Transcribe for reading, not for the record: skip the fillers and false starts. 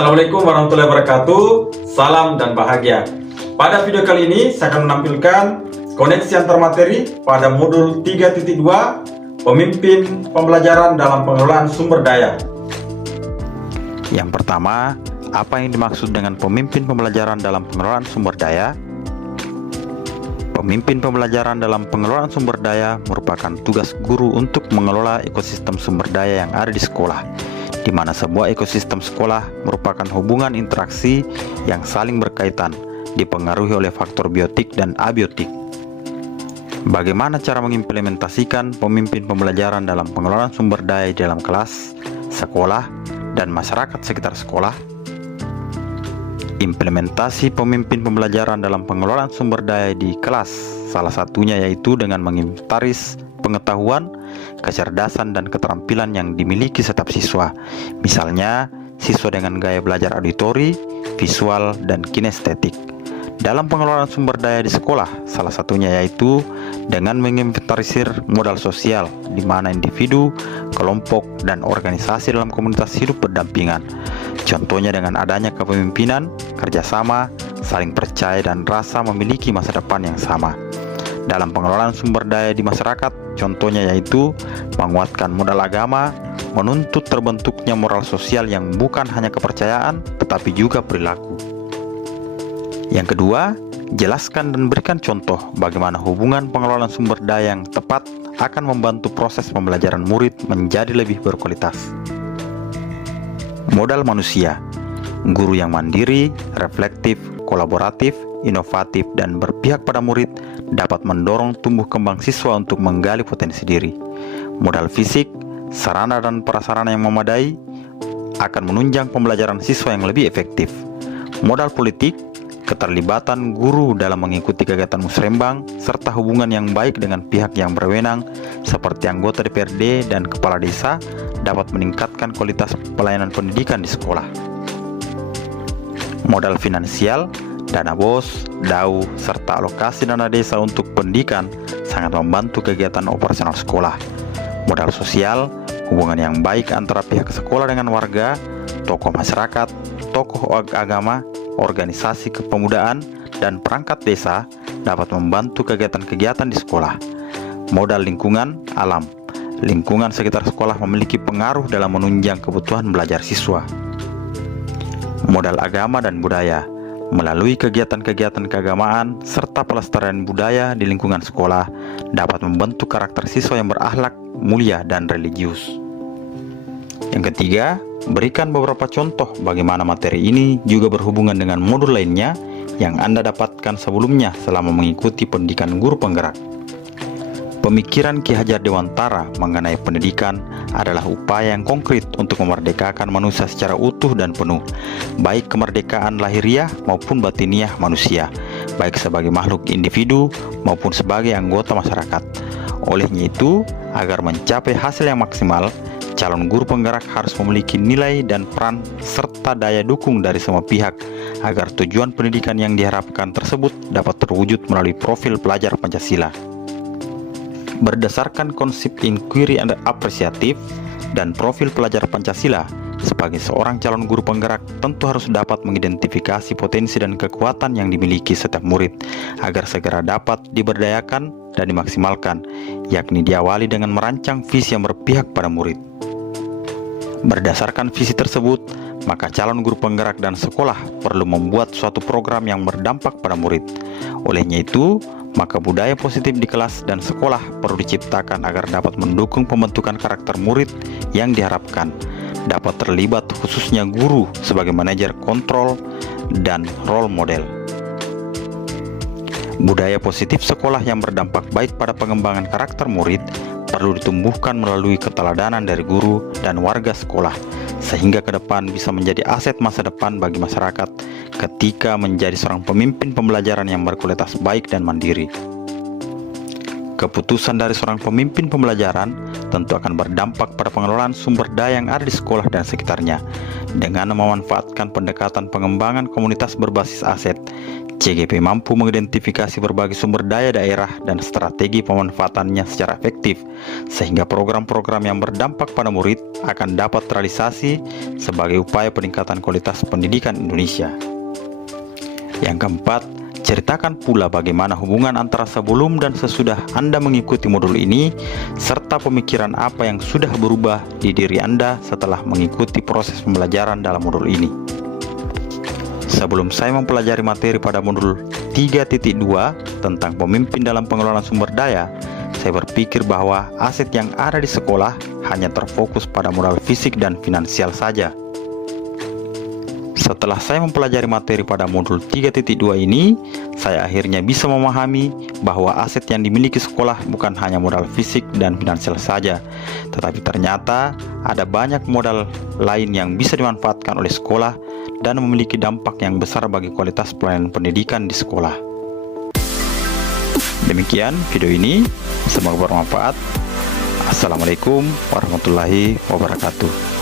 Assalamualaikum warahmatullahi wabarakatuh. Salam dan bahagia. Pada video kali ini saya akan menampilkan koneksi antar materi pada modul 3.2 Pemimpin Pembelajaran dalam Pengelolaan Sumber Daya. Yang pertama, apa yang dimaksud dengan pemimpin pembelajaran dalam pengelolaan sumber daya? Pemimpin pembelajaran dalam pengelolaan sumber daya merupakan tugas guru untuk mengelola ekosistem sumber daya yang ada di sekolah, di mana sebuah ekosistem sekolah merupakan hubungan interaksi yang saling berkaitan, dipengaruhi oleh faktor biotik dan abiotik. Bagaimana cara mengimplementasikan pemimpin pembelajaran dalam pengelolaan sumber daya di dalam kelas, sekolah, dan masyarakat sekitar sekolah? Implementasi pemimpin pembelajaran dalam pengelolaan sumber daya di kelas, salah satunya yaitu dengan menginventaris pengetahuan, kecerdasan, dan keterampilan yang dimiliki setiap siswa. Misalnya, siswa dengan gaya belajar auditori, visual, dan kinestetik. Dalam pengelolaan sumber daya di sekolah, salah satunya yaitu dengan menginventarisir modal sosial, di mana individu, kelompok, dan organisasi dalam komunitas hidup berdampingan. Contohnya dengan adanya kepemimpinan, kerjasama, saling percaya, dan rasa memiliki masa depan yang sama. Dalam pengelolaan sumber daya di masyarakat, contohnya yaitu menguatkan modal agama, menuntut terbentuknya moral sosial yang bukan hanya kepercayaan, tetapi juga perilaku. Yang kedua, jelaskan dan berikan contoh bagaimana hubungan pengelolaan sumber daya yang tepat akan membantu proses pembelajaran murid menjadi lebih berkualitas. Modal manusia, guru yang mandiri, reflektif, kolaboratif, inovatif, dan berpihak pada murid dapat mendorong tumbuh kembang siswa untuk menggali potensi diri. Modal fisik, sarana dan prasarana yang memadai akan menunjang pembelajaran siswa yang lebih efektif. Modal politik, keterlibatan guru dalam mengikuti kegiatan musrembang, serta hubungan yang baik dengan pihak yang berwenang seperti anggota DPRD dan kepala desa dapat meningkatkan kualitas pelayanan pendidikan di sekolah. Modal finansial, dana BOS, DAU, serta alokasi dana desa untuk pendidikan sangat membantu kegiatan operasional sekolah. Modal sosial, hubungan yang baik antara pihak sekolah dengan warga, tokoh masyarakat, tokoh agama, organisasi kepemudaan, dan perangkat desa dapat membantu kegiatan-kegiatan di sekolah. Modal lingkungan, alam. Lingkungan sekitar sekolah memiliki pengaruh dalam menunjang kebutuhan belajar siswa. Modal agama dan budaya. Melalui kegiatan-kegiatan keagamaan serta pelestarian budaya di lingkungan sekolah dapat membentuk karakter siswa yang berakhlak, mulia, dan religius. Yang ketiga, berikan beberapa contoh bagaimana materi ini juga berhubungan dengan modul lainnya yang Anda dapatkan sebelumnya selama mengikuti pendidikan guru penggerak. Pemikiran Ki Hajar Dewantara mengenai pendidikan adalah upaya yang konkret untuk memerdekakan manusia secara utuh dan penuh, baik kemerdekaan lahiriah maupun batiniah manusia, baik sebagai makhluk individu maupun sebagai anggota masyarakat. Olehnya itu, agar mencapai hasil yang maksimal, calon guru penggerak harus memiliki nilai dan peran serta daya dukung dari semua pihak agar tujuan pendidikan yang diharapkan tersebut dapat terwujud melalui profil pelajar Pancasila. Berdasarkan konsep inquiry and apresiatif dan profil pelajar Pancasila, sebagai seorang calon guru penggerak tentu harus dapat mengidentifikasi potensi dan kekuatan yang dimiliki setiap murid agar segera dapat diberdayakan dan dimaksimalkan, yakni diawali dengan merancang visi yang berpihak pada murid. Berdasarkan visi tersebut, maka calon guru penggerak dan sekolah perlu membuat suatu program yang berdampak pada murid. Olehnya itu, maka budaya positif di kelas dan sekolah perlu diciptakan agar dapat mendukung pembentukan karakter murid yang diharapkan, dapat terlibat khususnya guru sebagai manajer kontrol dan role model. Budaya positif sekolah yang berdampak baik pada pengembangan karakter murid perlu ditumbuhkan melalui keteladanan dari guru dan warga sekolah, sehingga ke depan bisa menjadi aset masa depan bagi masyarakat ketika menjadi seorang pemimpin pembelajaran yang berkualitas baik dan mandiri. Keputusan dari seorang pemimpin pembelajaran tentu akan berdampak pada pengelolaan sumber daya yang ada di sekolah dan sekitarnya. Dengan memanfaatkan pendekatan pengembangan komunitas berbasis aset, CGP mampu mengidentifikasi berbagai sumber daya daerah dan strategi pemanfaatannya secara efektif, sehingga program-program yang berdampak pada murid akan dapat terrealisasi sebagai upaya peningkatan kualitas pendidikan Indonesia. Yang keempat, ceritakan pula bagaimana hubungan antara sebelum dan sesudah Anda mengikuti modul ini, serta pemikiran apa yang sudah berubah di diri Anda setelah mengikuti proses pembelajaran dalam modul ini. Sebelum saya mempelajari materi pada modul 3.2 tentang pemimpin dalam pengelolaan sumber daya, saya berpikir bahwa aset yang ada di sekolah hanya terfokus pada modal fisik dan finansial saja. Setelah saya mempelajari materi pada modul 3.2 ini, saya akhirnya bisa memahami bahwa aset yang dimiliki sekolah bukan hanya modal fisik dan finansial saja, tetapi ternyata ada banyak modal lain yang bisa dimanfaatkan oleh sekolah dan memiliki dampak yang besar bagi kualitas pelayanan pendidikan di sekolah. Demikian video ini, semoga bermanfaat. Assalamualaikum warahmatullahi wabarakatuh.